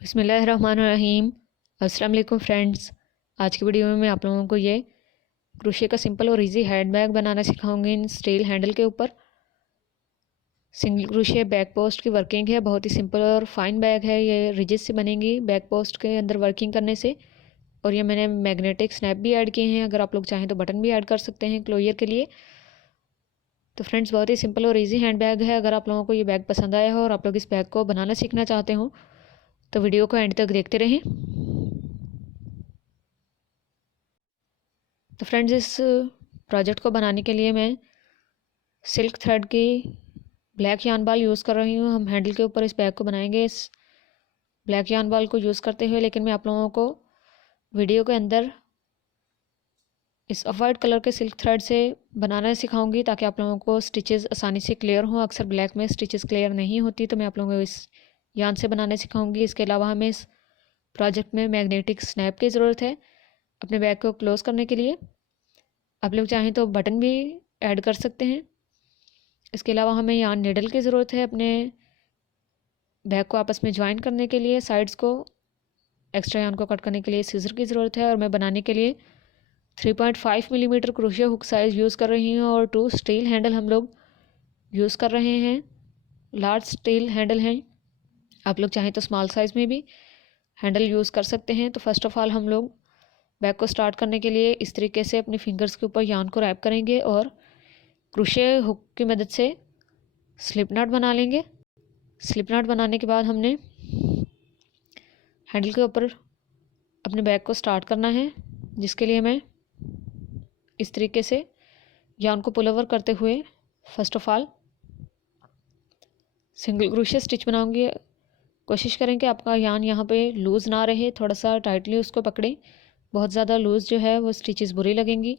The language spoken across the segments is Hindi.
बिस्मिल्लाहिर्रहमानिर्रहीम। अस्सलाम वालेकुम फ्रेंड्स। आज की वीडियो में मैं आप लोगों को ये क्रोशे का सिंपल और इजी हैंड बैग बनाना सिखाऊंगी इन स्टील हैंडल के ऊपर। सिंगल क्रोशे बैक पोस्ट की वर्किंग है, बहुत ही सिंपल और फाइन बैग है। ये रिजिड से बनेगी बैक पोस्ट के अंदर वर्किंग करने से। और ये मैंने मैग्नेटिक स्नैप भी ऐड किए हैं, अगर आप लोग चाहें तो बटन भी ऐड कर सकते हैं क्लोजर के लिए। तो फ्रेंड्स, बहुत ही सिंपल और इजी हैंड बैग है। अगर आप लोगों को ये बैग पसंद आया हो और आप लोग इस बैग को बनाना सीखना चाहते हो तो वीडियो को एंड तक देखते रहें। तो फ्रेंड्स, इस प्रोजेक्ट को बनाने के लिए मैं सिल्क थ्रेड की ब्लैक यान बाल यूज़ कर रही हूँ। हम हैंडल के ऊपर इस बैग को बनाएंगे इस ब्लैक यान बाल को यूज़ करते हुए, लेकिन मैं आप लोगों को वीडियो के अंदर इस ऑफ वाइट कलर के सिल्क थ्रेड से बनाना सिखाऊंगी ताकि आप लोगों को स्टिचेस आसानी से क्लियर हों। अक्सर ब्लैक में स्टिचेस क्लियर नहीं होती, तो मैं आप लोगों को इस यान से बनाना सिखाऊंगी। इसके अलावा हमें इस प्रोजेक्ट में मैग्नेटिक स्नैप की ज़रूरत है अपने बैग को क्लोज़ करने के लिए। आप लोग चाहें तो बटन भी ऐड कर सकते हैं। इसके अलावा हमें यान नीडल की ज़रूरत है अपने बैग को आपस में ज्वाइन करने के लिए। साइड्स को एक्स्ट्रा यान को कट करने के लिए सीजर की ज़रूरत है। और मैं बनाने के लिए 3.5 millimetre crochet hook size use कर रही हूँ और 2 स्टील हैंडल हम लोग यूज़ कर रहे हैं। लार्ज स्टील हैंडल हैं, आप लोग चाहें तो स्मॉल साइज़ में भी हैंडल यूज़ कर सकते हैं। तो फर्स्ट ऑफ़ ऑल हम लोग बैग को स्टार्ट करने के लिए इस तरीके से अपने फिंगर्स के ऊपर यान को रैप करेंगे और क्रोशिया हुक की मदद से स्लिप नॉट बना लेंगे। स्लिप नॉट बनाने के बाद हमने हैंडल के ऊपर अपने बैग को स्टार्ट करना है, जिसके लिए मैं इस तरीके से यान को पुल ओवर करते हुए first of all single crochet stitch बनाऊंगी। कोशिश करें कि आपका यान यहाँ पे लूज़ ना रहे, थोड़ा सा टाइटली उसको पकड़ें। बहुत ज़्यादा लूज़ जो है वो स्टिचेस बुरी लगेंगी।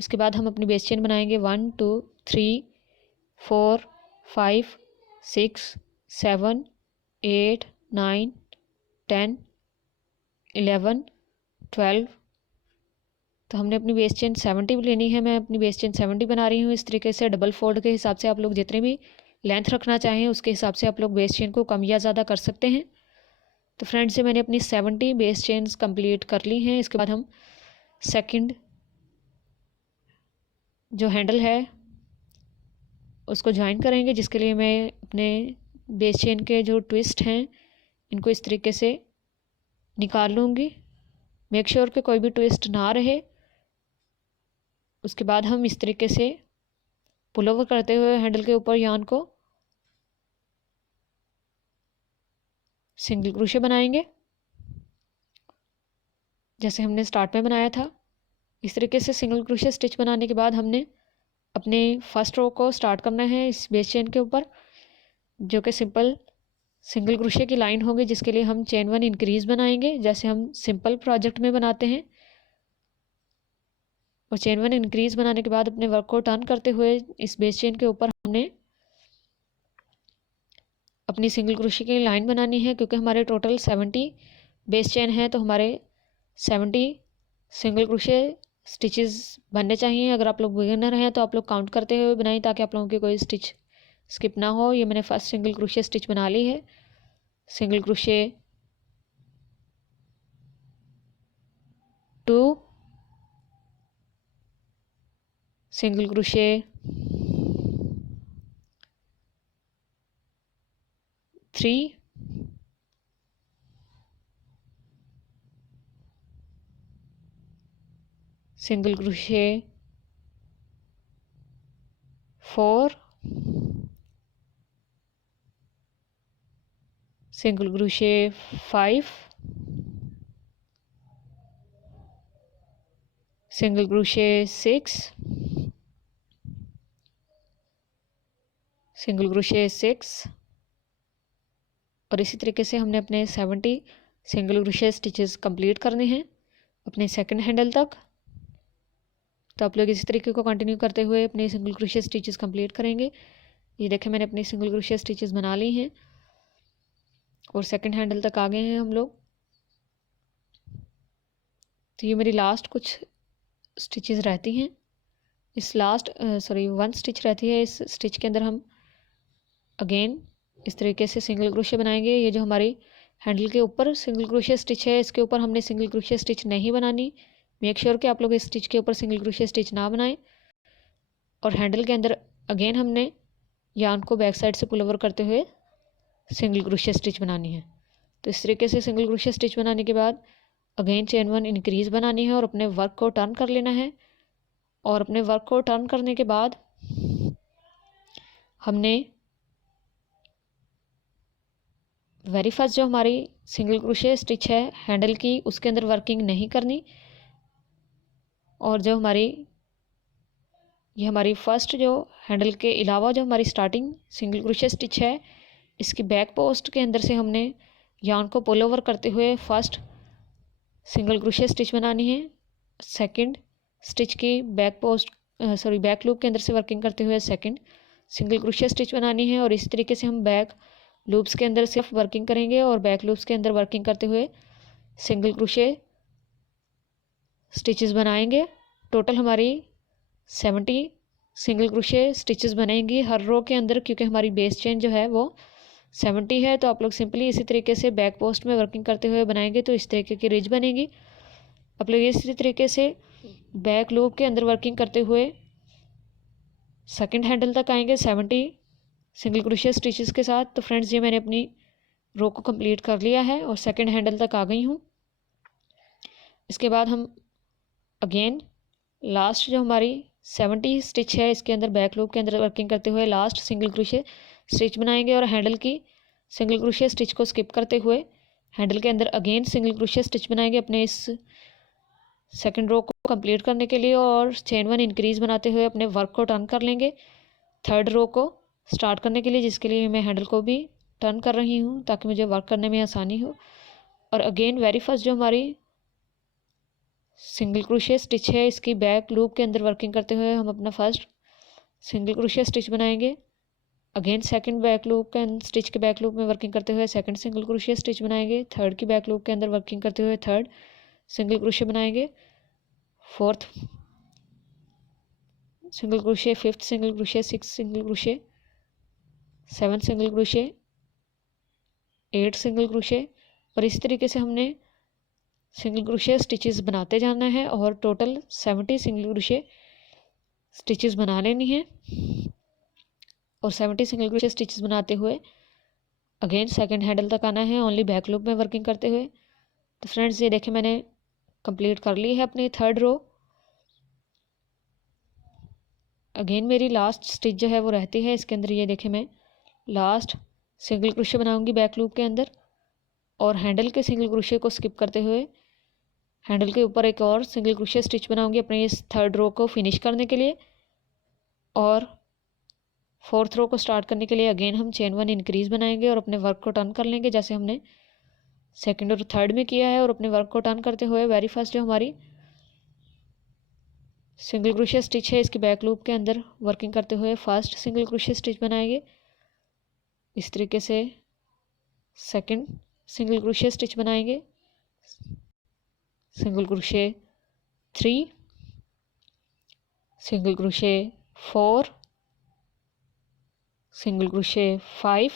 इसके बाद हम अपनी बेस चेन बनाएंगे 1 2 3 4 5 6 7 8 9 10 11 12। तो हमने अपनी बेस चेन 70 लेनी है। मैं अपनी बेस चेन 70 बना रही हूँ। इस तरीके से डबल फोल्ड के हिसाब से आप लोग जितने भी लेंथ रखना चाहें उसके हिसाब से आप लोग बेस चेन को कम या ज़्यादा कर सकते हैं। तो फ्रेंड्स, से मैंने अपनी 70 बेस चेन्स कंप्लीट कर ली हैं। इसके बाद हम सेकंड जो हैंडल है उसको ज्वाइन करेंगे, जिसके लिए मैं अपने बेस चेन के जो ट्विस्ट हैं इनको इस तरीके से निकाल लूँगी। मेक श्योर कि कोई भी ट्विस्ट ना रहे। उसके बाद हम इस तरीके से पुल ओवर करते हुए हैंडल के ऊपर यान को सिंगल क्रोशिया बनाएंगे, जैसे हमने स्टार्ट में बनाया था। इस तरीके से सिंगल क्रोशिया स्टिच बनाने के बाद हमने अपने फर्स्ट रो को स्टार्ट करना है इस बेस चेन के ऊपर, जो कि सिंपल सिंगल क्रोशिया की लाइन होगी, जिसके लिए हम चेन 1 इंक्रीज़ बनाएंगे जैसे हम सिंपल प्रोजेक्ट में बनाते हैं। और चेन 1 इंक्रीज़ बनाने के बाद अपने वर्क को टर्न करते हुए इस बेस चेन के ऊपर हमने अपनी सिंगल क्रोशिया की लाइन बनानी है। क्योंकि हमारे टोटल 70 बेस चेन है, तो हमारे 70 सिंगल क्रोशिया स्टिचेस बनने चाहिए। अगर आप लोग बिगिनर हैं तो आप लोग काउंट करते हुए बनाएं ताकि आप लोगों की कोई स्टिच स्किप ना हो। ये मैंने फर्स्ट सिंगल क्रोशिया स्टिच बना ली है। Single crochet 2, single crochet 3, single crochet 4, single crochet 5, single crochet 6, single crochet 6। और इसी तरीके से हमने अपने 70 सिंगल क्रोशिया स्टिचेस कंप्लीट करने हैं अपने सेकंड हैंडल तक। तो आप लोग इसी तरीके को कंटिन्यू करते हुए अपने सिंगल क्रोशिया स्टिचेस कंप्लीट करेंगे। ये देखें, मैंने अपनी सिंगल क्रोशिया स्टिचेस बना ली हैं और सेकंड हैंडल तक आ गए हैं हम लोग। तो ये मेरी लास्ट कुछ स्टिचेस रहती हैं। इस लास्ट 1 स्टिच रहती है। इस स्टिच के अंदर हम अगेन इस तरीके से सिंगल क्रोशिया बनाएंगे। ये जो हमारी हैंडल के ऊपर सिंगल क्रोशिया स्टिच है, इसके ऊपर हमने सिंगल क्रोशिया स्टिच नहीं बनानी। मेक श्योर कि आप लोग इस स्टिच के ऊपर सिंगल क्रोशिया स्टिच ना बनाएं। और हैंडल के अंदर अगेन हमने यार्न को बैक साइड से पुल ओवर करते हुए सिंगल क्रोशिया स्टिच बनानी है। तो इस तरीके से सिंगल क्रोशिया स्टिच बनाने के बाद अगेन चेन 1 इंक्रीज बनानी है और अपने वर्क को टर्न कर लेना है। और अपने वर्क को टर्न करने के बाद हमने वेरी फर्स्ट जो हमारी सिंगल क्रोशिया स्टिच है हैंडल की, उसके अंदर वर्किंग नहीं करनी। और जो ये हमारी फर्स्ट जो हैंडल के अलावा जो हमारी स्टार्टिंग सिंगल क्रोशिया स्टिच है, इसकी बैक पोस्ट के अंदर से हमने यार्न को पुल ओवर करते हुए फर्स्ट सिंगल क्रोशिया स्टिच बनानी है। सेकंड स्टिच की बैक लूप के अंदर से वर्किंग करते हुए सेकंड सिंगल क्रोशिया स्टिच बनानी है। और इस तरीके से हम बैक लूप्स के अंदर सिर्फ वर्किंग करेंगे और बैक लूप्स के अंदर वर्किंग करते हुए सिंगल क्रोशिया स्टिचेस बनाएंगे। टोटल हमारी 70 सिंगल क्रोशिया स्टिचेस बनेंगी हर रो के अंदर, क्योंकि हमारी बेस चेन जो है वो 70 है। तो आप लोग सिंपली इसी तरीके से बैक पोस्ट में वर्किंग करते हुए बनाएंगे तो इस तरीके की रिज बनेगी। आप लोग इसी तरीके से बैक लूप के अंदर वर्किंग करते हुए सेकंड हैंडल तक आएंगे 70 सिंगल क्रोशिया स्टिचेस के साथ। तो फ्रेंड्स ये मैंने अपनी रो को कंप्लीट कर लिया है और सेकंड हैंडल तक आ गई हूँ। इसके बाद हम अगेन लास्ट जो हमारी 70 स्टिच है इसके अंदर बैक लूप के अंदर वर्किंग करते हुए लास्ट सिंगल क्रोशिया स्टिच बनाएंगे और हैंडल की सिंगल क्रोशिया स्टिच को स्किप करते हुए हैंडल के अंदर अगेन सिंगल क्रोशिया स्टिच बनाएंगे अपने इस सेकंड रो को कंप्लीट करने के लिए। और चेन 1 इंक्रीज बनाते हुए अपने वर्क को टर्न कर लेंगे थर्ड रो को स्टार्ट करने के लिए, जिसके लिए मैं हैंडल को भी टर्न कर रही हूँ ताकि मुझे वर्क करने में आसानी हो। और अगेन वेरी फर्स्ट जो हमारी सिंगल क्रोशिया स्टिच है इसकी बैक लूप के अंदर वर्किंग करते हुए हम अपना फर्स्ट सिंगल क्रोशिया स्टिच बनाएंगे। अगेन सेकंड बैक लूप के स्टिच के बैक लूप में वर्किंग करते हुए सेकंड सिंगल क्रोशिया स्टिच बनाएंगे। थर्ड की बैक लूप के अंदर वर्किंग करते हुए थर्ड सिंगल क्रोशिया बनाएंगे। Fourth single crochet, fifth single crochet, six single crochet, seven single crochet, 8 single crochet. और इस तरीके से हमने सिंगल क्रोशिया स्टिचेस बनाते जाना है और टोटल 70 सिंगल क्रोशिया स्टिचेस बना लेनी है। और 70 सिंगल क्रोशिया स्टिचेस बनाते हुए अगेन सेकंड हैंडल तक आना है ओनली बैक लूप में वर्किंग करते हुए। तो फ्रेंड्स ये देखें मैंने कंप्लीट कर ली है अपनी थर्ड रो। अगेन मेरी लास्ट स्टिच जो है वो रहती है इसके अंदर, ये देखें मैं लास्ट सिंगल क्रोशिया बनाऊंगी बैक लूप के अंदर और हैंडल के सिंगल क्रोशिया को स्किप करते हुए हैंडल के ऊपर एक और सिंगल क्रोशिया स्टिच बनाऊंगी अपने इस थर्ड रो को फिनिश करने के लिए। और फोर्थ रो को स्टार्ट करने के लिए अगेन हम चेन 1 इंक्रीज बनाएंगे और अपने वर्क को टर्न कर लेंगे जैसे हमने सेकंड और थर्ड में किया है। और अपने वर्क को टर्न करते हुए वेरी फर्स्ट जो हमारी सिंगल क्रोशिया स्टिच है इसके बैक लूप के अंदर वर्किंग करते हुए फर्स्ट सिंगल क्रोशिया स्टिच बनाएंगे। इस तरीके से सेकंड सिंगल क्रोशिया स्टिच बनाएंगे, single crochet 3, single crochet 4, single crochet 5,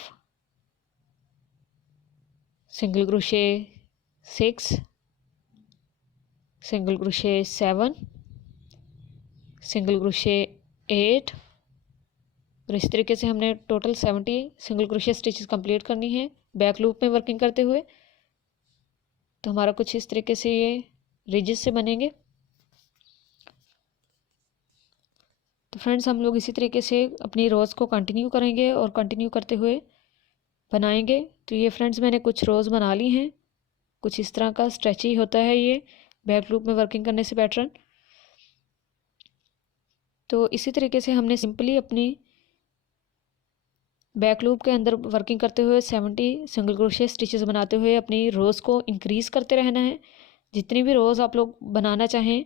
single crochet 6, single crochet 7, single crochet 8। और इस तरीके से हमने total 70 single crochet stitches complete करनी है बैक लूप में वर्किंग करते हुए। तो हमारा कुछ इस तरीके से ये रिजेस से बनेंगे। तो फ्रेंड्स हम लोग इसी तरीके से अपनी रोज़ को कंटिन्यू करेंगे और कंटिन्यू करते हुए बनाएंगे। तो ये फ्रेंड्स मैंने कुछ रोज़ बना ली हैं, कुछ इस तरह का स्ट्रेची होता है ये बैक लूप में वर्किंग करने से पैटर्न। तो इसी तरीके से हमने सिंपली अपनी बैक लूप के अंदर वर्किंग करते हुए 70 सिंगल क्रोशिया स्टिचेस बनाते हुए अपनी रोज़ को इंक्रीज़ करते रहना है। जितनी भी रोज़ आप लोग बनाना चाहें,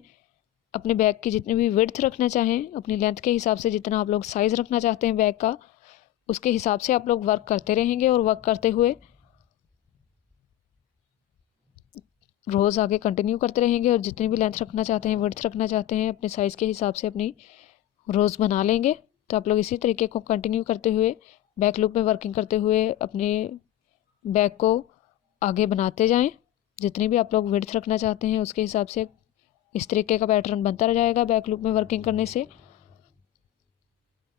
अपने बैग की जितनी भी विड्थ रखना चाहें, अपनी लेंथ के हिसाब से जितना आप लोग साइज़ रखना चाहते हैं बैग का, उसके हिसाब से आप लोग वर्क करते रहेंगे और वर्क करते हुए रोज़ आगे कंटिन्यू करते रहेंगे। और जितनी भी लेंथ रखना चाहते हैं, विड्थ रखना चाहते हैं, अपने साइज़ के हिसाब से अपनी रोज़ बना लेंगे। तो आप लोग इसी तरीके को कंटिन्यू करते हुए बैक लूप में वर्किंग करते हुए अपने बैग को आगे बनाते जाएं। जितनी भी आप लोग विड्थ रखना चाहते हैं उसके हिसाब से इस तरीके का पैटर्न बनता रह जाएगा बैक लूप में वर्किंग करने से।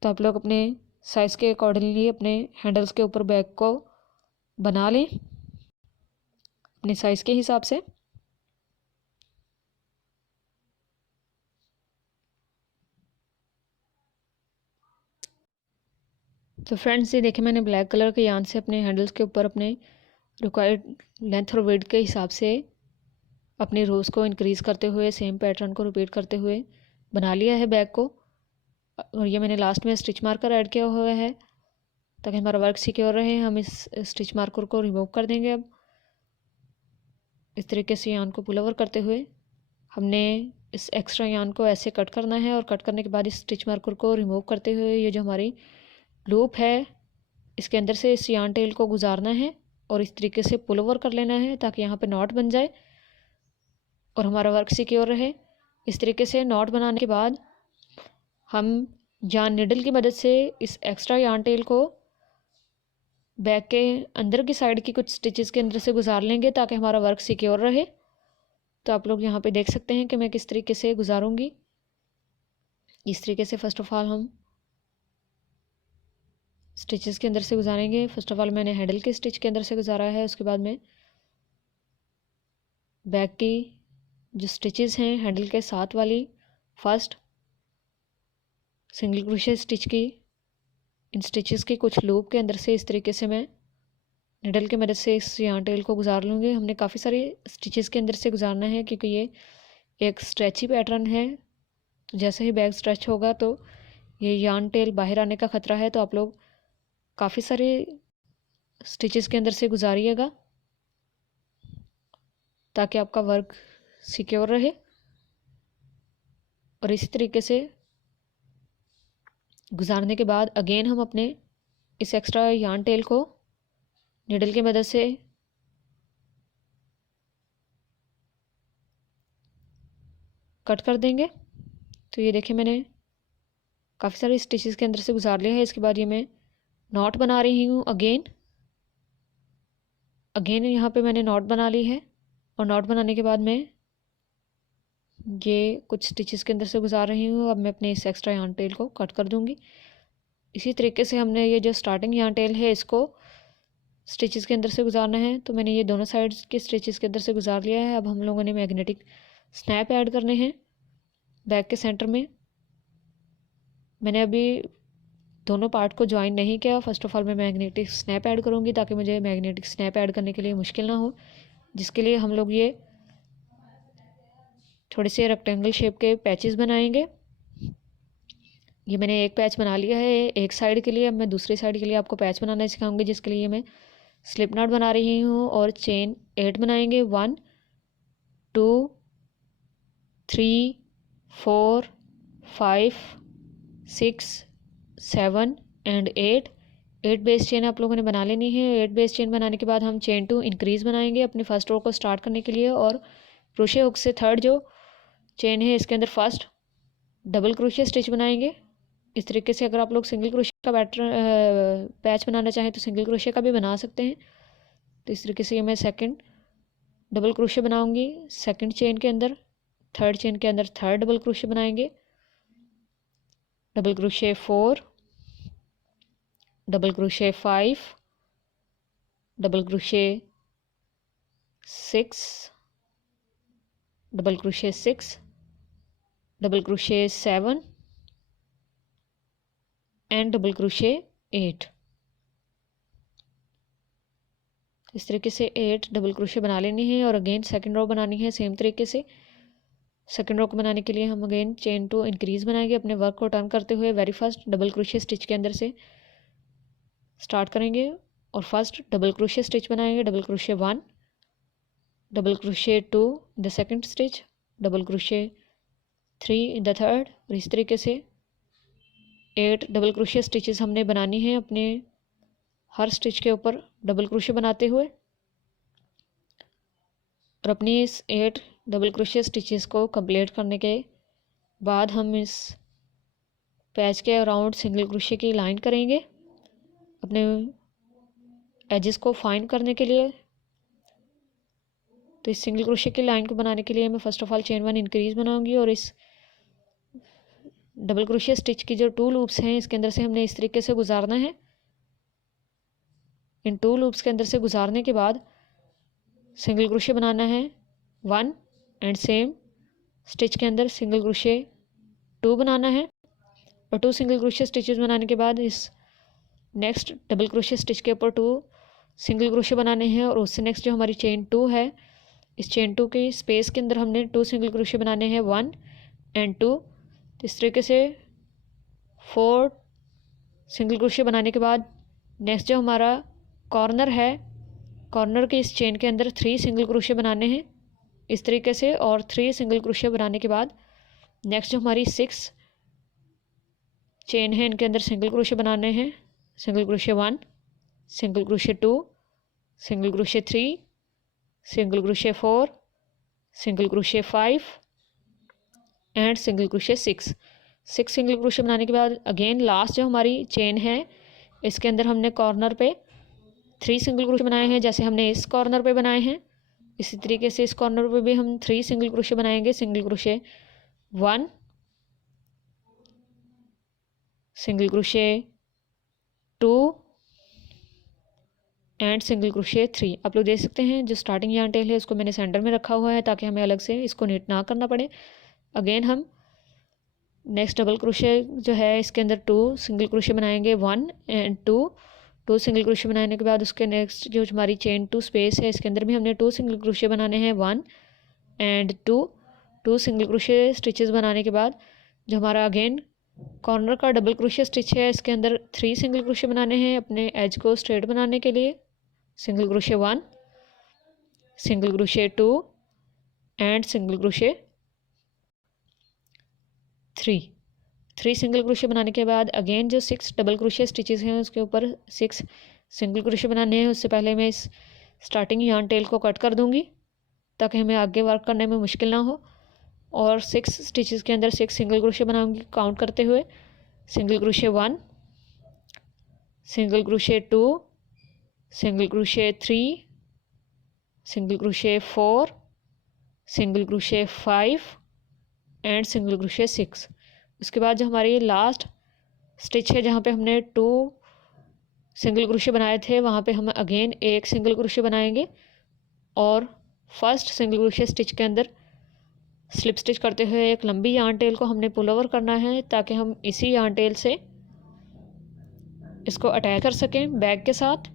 तो आप लोग अपने साइज़ के अकॉर्डिंगली अपने हैंडल्स के ऊपर बैक को बना लें अपने साइज़ के हिसाब से। तो फ्रेंड्स ये देखिए मैंने ब्लैक कलर के यान से अपने हैंडल्स के ऊपर अपने रिक्वायर्ड लेंथ और विड्थ के हिसाब से अपनी रोज़ को इंक्रीज़ करते हुए सेम पैटर्न को रिपीट करते हुए बना लिया है बैक को। और ये मैंने लास्ट में स्टिच मार्कर ऐड किया हुआ है ताकि हमारा वर्क सिक्योर रहे। हम इस स्टिच मार्कर को रिमूव कर देंगे। अब इस तरीके से यान को पुल ओवर करते हुए हमने इस एक्स्ट्रा यान को ऐसे कट करना है और कट करने के बाद इस स्टिच मार्कर को रिमूव करते हुए ये जो हमारी लूप है इसके अंदर से इस यान टेल को गुजारना है और इस तरीके से पुल ओवर कर लेना है ताकि यहाँ पे नॉट बन जाए और हमारा वर्क सिक्योर रहे। इस तरीके से नॉट बनाने के बाद हम यान निडल की मदद से इस एक्स्ट्रा यान टेल को बैक के अंदर की साइड की कुछ स्टिचेस के अंदर से गुजार लेंगे ताकि हमारा वर्क सिक्योर रहे। तो आप लोग यहाँ पे देख सकते हैं कि मैं किस तरीके से गुजारूंगी। इस तरीके से फर्स्ट ऑफ ऑल हम स्टिचेस के अंदर से गुजारेंगे। फर्स्ट ऑफ ऑल मैंने हैंडल के स्टिच के अंदर से गुजारा है, उसके बाद में बैक की जो स्टिचेस हैं हैंडल के साथ वाली फर्स्ट सिंगल क्रोशे स्टिच की इन स्टिचेस के कुछ लूप के अंदर से इस तरीके से मैं निडल की मदद से इस यान टेल को गुजार लूँगी। हमने काफ़ी सारे स्टिचेस के अंदर से गुजारना है क्योंकि ये एक स्ट्रेची पैटर्न है। तो जैसे ही बैक स्ट्रेच होगा तो ये यान टेल बाहर आने का ख़तरा है। तो आप लोग काफ़ी सारे स्टिचेस के अंदर से गुजारिएगा ताकि आपका वर्क सिक्योर रहे। और इसी तरीके से गुजारने के बाद अगेन हम अपने इस एक्स्ट्रा यान टेल को निडल की मदद से कट कर देंगे। तो ये देखिए मैंने काफ़ी सारे स्टिचेस के अंदर से गुजार लिया है। इसके बाद ये मैं नॉट बना रही हूँ अगेन यहाँ पे मैंने नॉट बना ली है और नॉट बनाने के बाद मैं ये कुछ स्टिचेस के अंदर से गुजार रही हूँ। अब मैं अपने इस एक्स्ट्रा यान टेल को कट कर दूँगी। इसी तरीके से हमने ये जो स्टार्टिंग यान टेल है इसको स्टिचेस के अंदर से गुजारना है। तो मैंने ये दोनों साइड्स के स्टिचेस के अंदर से गुजार लिया है। अब हम लोगों ने मैग्नेटिक स्नैप ऐड करने हैं बैक के सेंटर में। मैंने अभी दोनों पार्ट को ज्वाइन नहीं किया। फर्स्ट ऑफ ऑल मैं मैग्नेटिक स्नैप ऐड करूँगी ताकि मुझे मैग्नेटिक स्नैप ऐड करने के लिए मुश्किल ना हो, जिसके लिए हम लोग ये थोड़े से रेक्टेंगल शेप के पैचेस बनाएंगे। ये मैंने एक पैच बना लिया है एक साइड के लिए। अब मैं दूसरी साइड के लिए आपको पैच बनाना सिखाऊंगी, जिसके लिए मैं स्लिप नॉट बना रही हूँ और चेन 8 बनाएंगे। 1 2 3 4 5 6 7 एंड 8 बेस चेन आप लोगों ने बना लेनी है। 8 बेस चेन बनाने के बाद हम चेन 2 इंक्रीज़ बनाएंगे अपने फर्स्ट रो को स्टार्ट करने के लिए और क्रोशे हुक से थर्ड जो चेन है इसके अंदर फर्स्ट डबल क्रोशे स्टिच बनाएंगे। इस तरीके से अगर आप लोग सिंगल क्रोशे का पैच बनाना चाहें तो सिंगल क्रोशे का भी बना सकते हैं। तो इस तरीके से ये मैं सेकंड डबल क्रोशे बनाऊंगी सेकंड चेन के अंदर, थर्ड चेन के अंदर थर्ड डबल क्रोशे बनाएंगे, double crochet 4, double crochet 5, double crochet 6, double crochet 6, double crochet 7 and double crochet 8। इस तरीके से 8 डबल क्रोशे बना लेनी है और अगेन सेकंड रो बनानी है सेम तरीके से। सेकंड रो को बनाने के लिए हम अगेन चेन 2 इंक्रीज़ बनाएंगे अपने वर्क को टर्न करते हुए। Very first double crochet stitch के अंदर से स्टार्ट करेंगे और फर्स्ट डबल क्रोशे स्टिच बनाएंगे। Double crochet 1, double crochet 2 in the second stitch, double crochet 3 in the third. और इस तरीके से 8 डबल क्रोशे स्टिचेस हमने बनानी है अपने हर स्टिच के ऊपर डबल क्रोशे बनाते हुए। और अपनी इस 8 डबल क्रोशे स्टिचेस को कंप्लीट करने के बाद हम इस पैच के अराउंड सिंगल क्रोशे की लाइन करेंगे अपने एजेस को फाइन करने के लिए। तो इस सिंगल क्रोशे की लाइन को बनाने के लिए मैं first of all chain 1 increase बनाऊंगी और इस डबल क्रोशे स्टिच की जो 2 लूप्स हैं इसके अंदर से हमने इस तरीके से गुजारना है। इन 2 लूप्स के अंदर से गुजारने के बाद सिंगल क्रोशे बनाना है 1 एंड सेम स्टिच के अंदर सिंगल क्रोशे 2 बनाना है और 2 सिंगल क्रोशे स्टिचेस बनाने के बाद इस नेक्स्ट डबल क्रोशे स्टिच के ऊपर 2 सिंगल क्रोशे बनाने हैं और उससे नेक्स्ट जो हमारी चेन 2 है इस चेन 2 के स्पेस के अंदर हमने 2 सिंगल क्रोशे बनाने हैं 1 एंड 2। तो इस तरीके से 4 सिंगल क्रोशे बनाने के बाद नेक्स्ट जो हमारा कॉर्नर है, कॉर्नर के इस चेन के अंदर 3 सिंगल क्रोशे बनाने हैं इस तरीके से और 3 सिंगल क्रोशे बनाने के बाद नेक्स्ट जो हमारी 6 चेन है इनके अंदर सिंगल क्रोशे बनाने हैं। Single crochet 1, single crochet 2, single crochet 3, single crochet 4, single crochet 5 and single crochet 6 single crochet बनाने के बाद अगेन लास्ट जो हमारी चेन है इसके अंदर हमने कॉर्नर पे 3 सिंगल क्रोशे बनाए हैं जैसे हमने इस कॉर्नर पे बनाए हैं। इसी तरीके से इस कॉर्नर पे भी हम 3 सिंगल क्रोशे बनाएंगे। Single crochet 1, single crochet 2 and single crochet 3। आप लोग देख सकते हैं जो स्टार्टिंग यार्न टेल है उसको मैंने सेंटर में रखा हुआ है ताकि हमें अलग से इसको नीट ना करना पड़े। अगेन हम नेक्स्ट डबल क्रोशे जो है इसके अंदर 2 सिंगल क्रोशे बनाएंगे 1 एंड 2 सिंगल क्रोशे बनाने के बाद उसके नेक्स्ट जो हमारी चेन 2 स्पेस है इसके अंदर भी हमने 2 सिंगल क्रोशे बनाने हैं 1 एंड 2 सिंगल क्रोशे स्टिचेस बनाने के बाद जो हमारा अगेन कॉर्नर का डबल क्रोशे स्टिच है इसके अंदर 3 सिंगल क्रोशे बनाने हैं अपने एज को स्ट्रेट बनाने के लिए। Single crochet 1, single crochet 2 and single crochet 3 single crochet बनाने के बाद अगेन जो 6 डबल क्रोशे स्टिचेस हैं उसके ऊपर 6 सिंगल क्रोशे बनाने हैं। उससे पहले मैं इस स्टार्टिंग यार्न टेल को कट कर दूंगी ताकि हमें आगे वर्क करने में मुश्किल ना हो और 6 स्टिचेस के अंदर 6 सिंगल क्रोशे बनाऊंगी काउंट करते हुए। Single crochet 1, single crochet 2, single crochet 3, single crochet 4, single crochet 5 and single crochet 6। उसके बाद जो हमारी लास्ट स्टिच है जहाँ पे हमने 2 सिंगल क्रोशे बनाए थे वहाँ पे हम अगेन 1 सिंगल क्रोशे बनाएंगे और फर्स्ट सिंगल क्रोशे स्टिच के अंदर स्लिप स्टिच करते हुए एक लंबी यार्न टेल को हमने पुल ओवर करना है ताकि हम इसी यार्न टेल से इसको अटैच कर सकें बैग के साथ।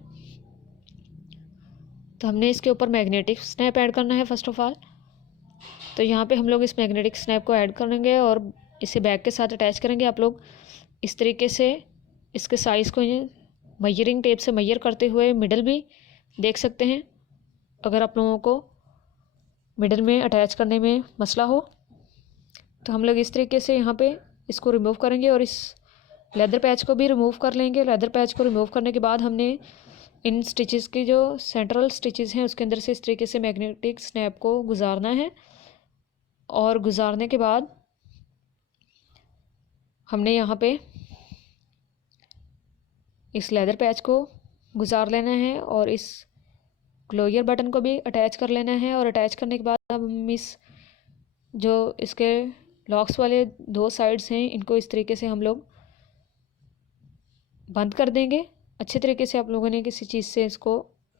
तो हमने इसके ऊपर मैग्नेटिक स्नैप ऐड करना है फ़र्स्ट ऑफ ऑल। तो यहाँ पे हम लोग इस मैग्नेटिक स्नैप को ऐड करेंगे और इसे बैग के साथ अटैच करेंगे। आप लोग इस तरीके से इसके साइज़ को मेजरिंग टेप से मेजर करते हुए मिडल भी देख सकते हैं अगर आप लोगों को मिडल में अटैच करने में मसला हो। तो हम लोग इस तरीके से यहाँ पे इसको रिमूव करेंगे और इस लेदर पैच को भी रिमूव कर लेंगे। लेदर पैच को रिमूव करने के बाद हमने इन स्टिचेस की जो सेंट्रल स्टिचेस हैं उसके अंदर से इस तरीके से मैग्नेटिक स्नैप को गुजारना है और गुजारने के बाद हमने यहाँ पे इस लेदर पैच को गुजार लेना है और इस क्लोजर बटन को भी अटैच कर लेना है। और अटैच करने के बाद अब हम इस जो इसके लॉक्स वाले 2 साइड्स हैं इनको इस तरीके से हम लोग बंद कर देंगे। अच्छे तरीके से आप लोगों ने किसी चीज़ से इसको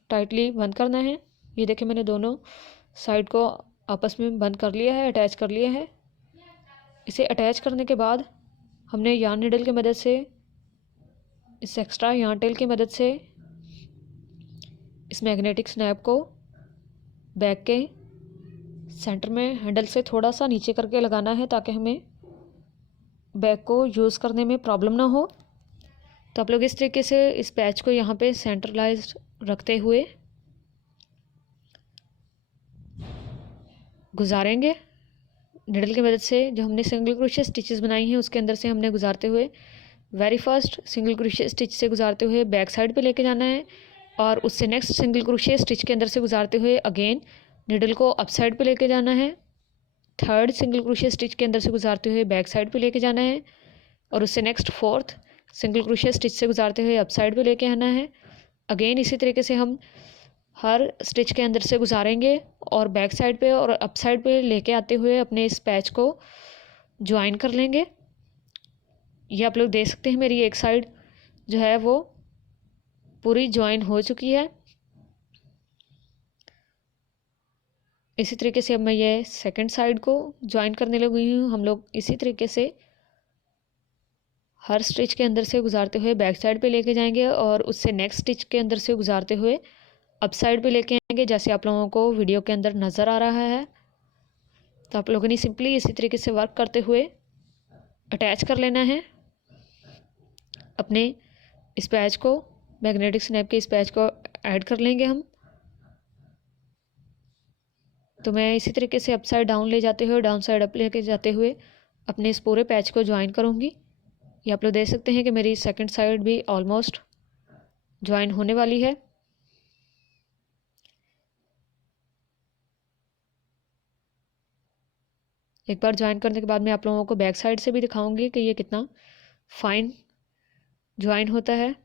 टाइटली बंद करना है। ये देखें मैंने दोनों साइड को आपस में बंद कर लिया है, अटैच कर लिया है। इसे अटैच करने के बाद हमने यार्न नीडल की मदद से इस एक्स्ट्रा यार्न टेल की मदद से इस मैग्नेटिक स्नैप को बैग के सेंटर में हैंडल से थोड़ा सा नीचे करके लगाना है ताकि हमें बैग को यूज़ करने में प्रॉब्लम ना हो। तो आप लोग इस तरीके से इस पैच को यहाँ पे सेंट्रलाइज रखते हुए गुजारेंगे निडल की मदद से। जो हमने सिंगल क्रोशे स्टिचेस बनाई हैं उसके अंदर से हमने गुजारते हुए very first single crochet stitch से गुजारते हुए बैक साइड पे लेके जाना है और उससे नेक्स्ट सिंगल क्रोशे स्टिच के अंदर से गुजारते हुए अगेन निडल को अप साइड पे लेके जाना है। थर्ड सिंगल क्रोशे स्टिच के अंदर से गुजारते हुए बैक साइड पे लेके जाना है और उससे next fourth single crochet stitch से गुजारते हुए अप साइड पे लेके आना है। अगेन इसी तरीके से हम हर स्टिच के अंदर से गुजारेंगे और बैक साइड पे और अप साइड पे लेके आते हुए अपने इस पैच को ज्वाइन कर लेंगे। ये आप लोग देख सकते हैं मेरी एक साइड जो है वो पूरी ज्वाइन हो चुकी है। इसी तरीके से अब मैं ये सेकंड साइड को ज्वाइन करने लगी हूँ। हम लोग इसी तरीके से हर स्टिच के अंदर से गुजारते हुए बैक साइड पे लेके जाएंगे और उससे नेक्स्ट स्टिच के अंदर से गुजारते हुए अप साइड पे लेके आएंगे, जैसे आप लोगों को वीडियो के अंदर नज़र आ रहा है। तो आप लोगों ने सिंपली इसी तरीके से वर्क करते हुए अटैच कर लेना है अपने इस पैच को। मैग्नेटिक स्नैप के इस पैच को ऐड कर लेंगे हम। तो मैं इसी तरीके से अप साइड डाउन ले जाते हुए डाउन साइड अप लेके जाते हुए अपने इस पूरे पैच को ज्वाइन करूँगी। ये आप लोग देख सकते हैं कि मेरी सेकंड साइड भी ऑलमोस्ट ज्वाइन होने वाली है। एक बार ज्वाइन करने के बाद मैं आप लोगों को बैक साइड से भी दिखाऊंगी कि ये कितना फाइन ज्वाइन होता है।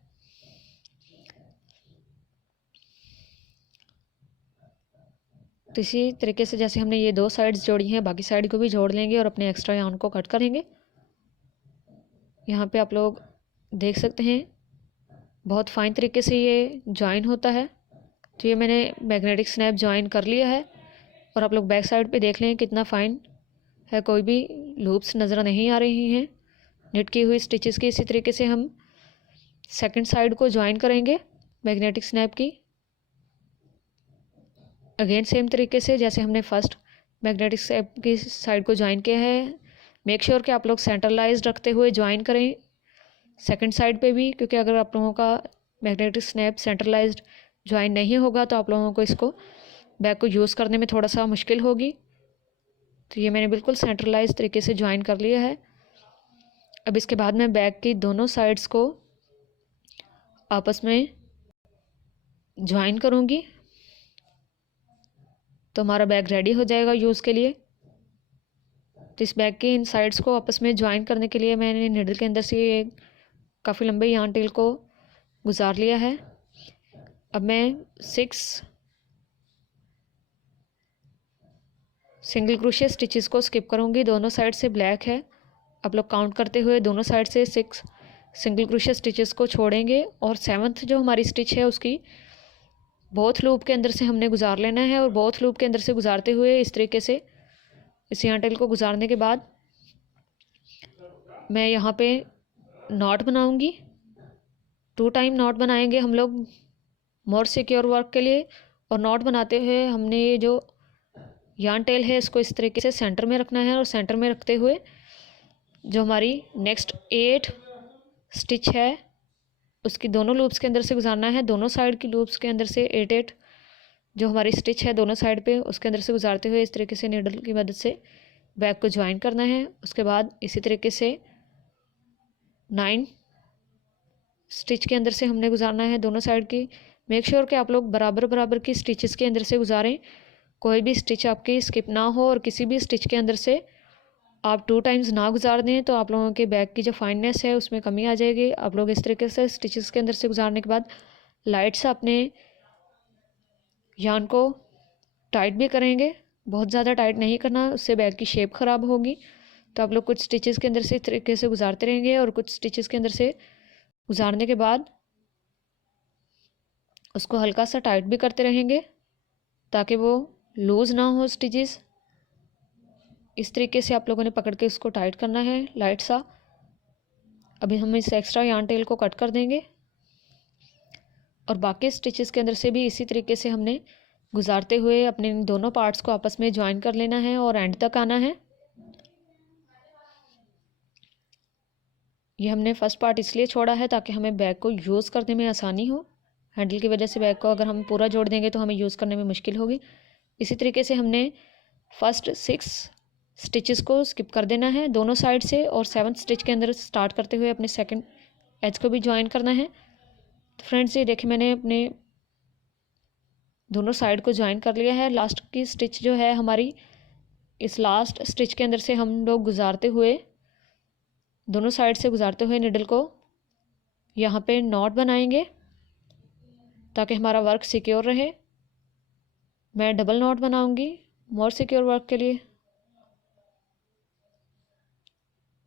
तो इसी तरीके से जैसे हमने ये दो साइड्स जोड़ी हैं, बाकी साइड को भी जोड़ लेंगे और अपने एक्स्ट्रा यार्न को कट करेंगे। यहाँ पे आप लोग देख सकते हैं बहुत फाइन तरीके से ये ज्वाइन होता है। तो ये मैंने मैग्नेटिक स्नैप ज्वाइन कर लिया है और आप लोग बैक साइड पे देख लें कितना फाइन है, कोई भी लूप्स नज़र नहीं आ रही हैं निट की हुई स्टिचेस की। इसी तरीके से हम सेकंड साइड को ज्वाइन करेंगे मैग्नेटिक स्नैप की। अगेन सेम तरीके से जैसे हमने फर्स्ट मैग्नेटिक स्नैप की साइड को ज्वाइन किया है। मेक श्योर कि आप लोग सेंट्रलाइज्ड रखते हुए ज्वाइन करें सेकंड साइड पे भी, क्योंकि अगर आप लोगों का मैग्नेटिक स्नैप सेंट्रलाइज्ड ज्वाइन नहीं होगा तो आप लोगों को इसको बैग को यूज़ करने में थोड़ा सा मुश्किल होगी। तो ये मैंने बिल्कुल सेंट्रलाइज तरीके से ज्वाइन कर लिया है। अब इसके बाद मैं बैग की दोनों साइड्स को आपस में ज्वाइन करूँगी तो हमारा बैग रेडी हो जाएगा यूज़ के लिए। तो इस बैग के इन साइड्स को आपस में ज्वाइन करने के लिए मैंने निडल के अंदर से काफ़ी लंबे यार्न टेल को गुजार लिया है। अब मैं 6 सिंगल क्रोशिया स्टिचेस को स्किप करूँगी। दोनों साइड से ब्लैक है, आप लोग काउंट करते हुए दोनों साइड से 6 सिंगल क्रोशिया स्टिचेस को छोड़ेंगे और 7th जो हमारी स्टिच है उसकी बोथ लूप के अंदर से हमने गुजार लेना है। और बोथ लूप के अंदर से गुजारते हुए इस तरीके से इस यार्न टेल को गुजारने के बाद मैं यहाँ पे नॉट बनाऊँगी। 2 टाइम नॉट बनाएंगे हम लोग मोर सिक्योर वर्क के लिए। और नॉट बनाते हुए हमने ये जो यार्न टेल है इसको इस तरीके से सेंटर में रखना है और सेंटर में रखते हुए जो हमारी नेक्स्ट 8 स्टिच है उसकी दोनों लूप्स के अंदर से गुजारना है। दोनों साइड की लूप्स के अंदर से 8 जो हमारी स्टिच है दोनों साइड पे उसके अंदर से गुजारते हुए इस तरीके से नीडल की मदद से बैग को ज्वाइन करना है। उसके बाद इसी तरीके से 9 स्टिच के अंदर से हमने गुजारना है दोनों साइड की। मेक श्योर कि आप लोग बराबर बराबर की स्टिचेस के अंदर से गुजारें, कोई भी स्टिच आपकी स्किप ना हो और किसी भी स्टिच के अंदर से आप 2 टाइम्स ना गुजार दें तो आप लोगों के बैग की जो फाइननेस है उसमें कमी आ जाएगी। आप लोग इस तरीके से स्टिचेस के अंदर से गुजारने के बाद लाइट से अपने यार्न को टाइट भी करेंगे, बहुत ज़्यादा टाइट नहीं करना, उससे बैग की शेप ख़राब होगी। तो आप लोग कुछ स्टिचेस के अंदर से इस तरीके से गुजारते रहेंगे और कुछ स्टिचेस के अंदर से गुजारने के बाद उसको हल्का सा टाइट भी करते रहेंगे ताकि वो लूज़ ना हो स्टिचेस। इस तरीके से आप लोगों ने पकड़ के उसको टाइट करना है लाइट सा। अभी हम इस एक्स्ट्रा यार्न टेल को कट कर देंगे और बाकी स्टिचेस के अंदर से भी इसी तरीके से हमने गुजारते हुए अपने दोनों पार्ट्स को आपस में ज्वाइन कर लेना है और एंड तक आना है। ये हमने फर्स्ट पार्ट इसलिए छोड़ा है ताकि हमें बैग को यूज़ करने में आसानी हो। हैंडल की वजह से बैग को अगर हम पूरा जोड़ देंगे तो हमें यूज़ करने में मुश्किल होगी। इसी तरीके से हमने फर्स्ट 6 स्टिचेस को स्किप कर देना है दोनों साइड से और 7th स्टिच के अंदर स्टार्ट करते हुए अपने सेकंड एज को भी ज्वाइन करना है। तो फ्रेंड्स ये देखिए मैंने अपने दोनों साइड को ज्वाइन कर लिया है। लास्ट की स्टिच जो है हमारी इस लास्ट स्टिच के अंदर से हम लोग गुजारते हुए दोनों साइड से गुजारते हुए निडल को यहाँ पे नॉट बनाएंगे ताकि हमारा वर्क सिक्योर रहे। मैं डबल नॉट बनाऊंगी मोर सिक्योर वर्क के लिए।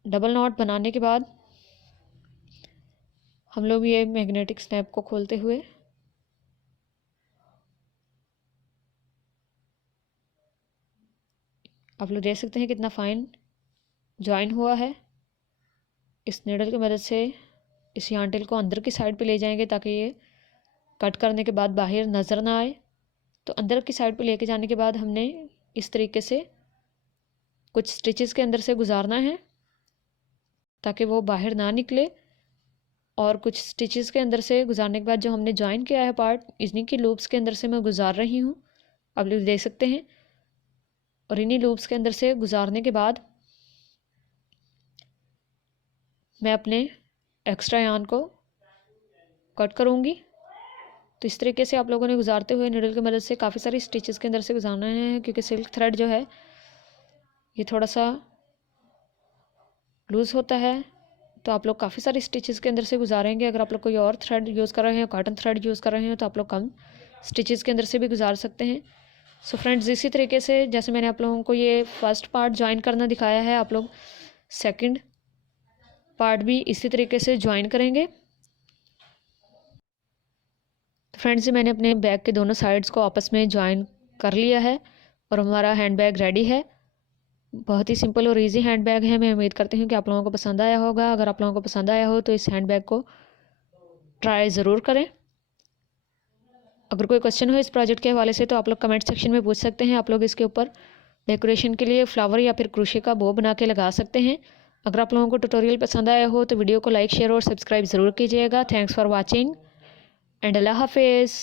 डबल नॉट बनाने के बाद हम लोग ये मैग्नेटिक स्नैप को खोलते हुए आप लोग देख सकते हैं कितना फाइन जॉइन हुआ है। इस नीडल की मदद से इस यार्न टेल को अंदर की साइड पे ले जाएंगे ताकि ये कट करने के बाद बाहर नज़र ना आए। तो अंदर की साइड पे लेके जाने के बाद हमने इस तरीके से कुछ स्टिचेस के अंदर से गुजारना है ताकि वो बाहर ना निकले। और कुछ स्टिचेस के अंदर से गुजारने के बाद जो हमने ज्वाइन किया है पार्ट, इन्हीं की लूप्स के अंदर से मैं गुजार रही हूँ, आप लोग देख सकते हैं। और इन्हीं लूप्स के अंदर से गुजारने के बाद मैं अपने एक्स्ट्रा यार्न को कट करूँगी। तो इस तरीके से आप लोगों ने गुजारते हुए नीडल की मदद से काफ़ी सारी स्टिचेस के अंदर से गुजारना है, क्योंकि सिल्क थ्रेड जो है ये थोड़ा सा लूज़ होता है। तो आप लोग काफ़ी सारी स्टिचेस के अंदर से गुजारेंगे। अगर आप लोग कोई और थ्रेड यूज़ कर रहे हैं, कॉटन थ्रेड यूज़ कर रहे हैं, तो आप लोग कम स्टिचेस के अंदर से भी गुजार सकते हैं। सो फ्रेंड्स, इसी तरीके से जैसे मैंने आप लोगों को ये फर्स्ट पार्ट ज्वाइन करना दिखाया है, आप लोग सेकंड पार्ट भी इसी तरीके से ज्वाइन करेंगे। तो फ्रेंड्स, मैंने अपने बैग के दोनों साइड्स को आपस में ज्वाइन कर लिया है और हमारा हैंड बैग रेडी है। बहुत ही सिंपल और इजी हैंड बैग है। मैं उम्मीद करती हूँ कि आप लोगों को पसंद आया होगा। अगर आप लोगों को पसंद आया हो तो इस हैंड बैग को ट्राई ज़रूर करें। अगर कोई क्वेश्चन हो इस प्रोजेक्ट के हवाले से तो आप लोग कमेंट सेक्शन में पूछ सकते हैं। आप लोग इसके ऊपर डेकोरेशन के लिए फ्लावर या फिर क्रोशे का बो बना के लगा सकते हैं। अगर आप लोगों को ट्यूटोरियल पसंद आया हो तो वीडियो को लाइक, शेयर और सब्सक्राइब ज़रूर कीजिएगा। थैंक्स फॉर वॉचिंग एंड अल्लाह हाफिज़।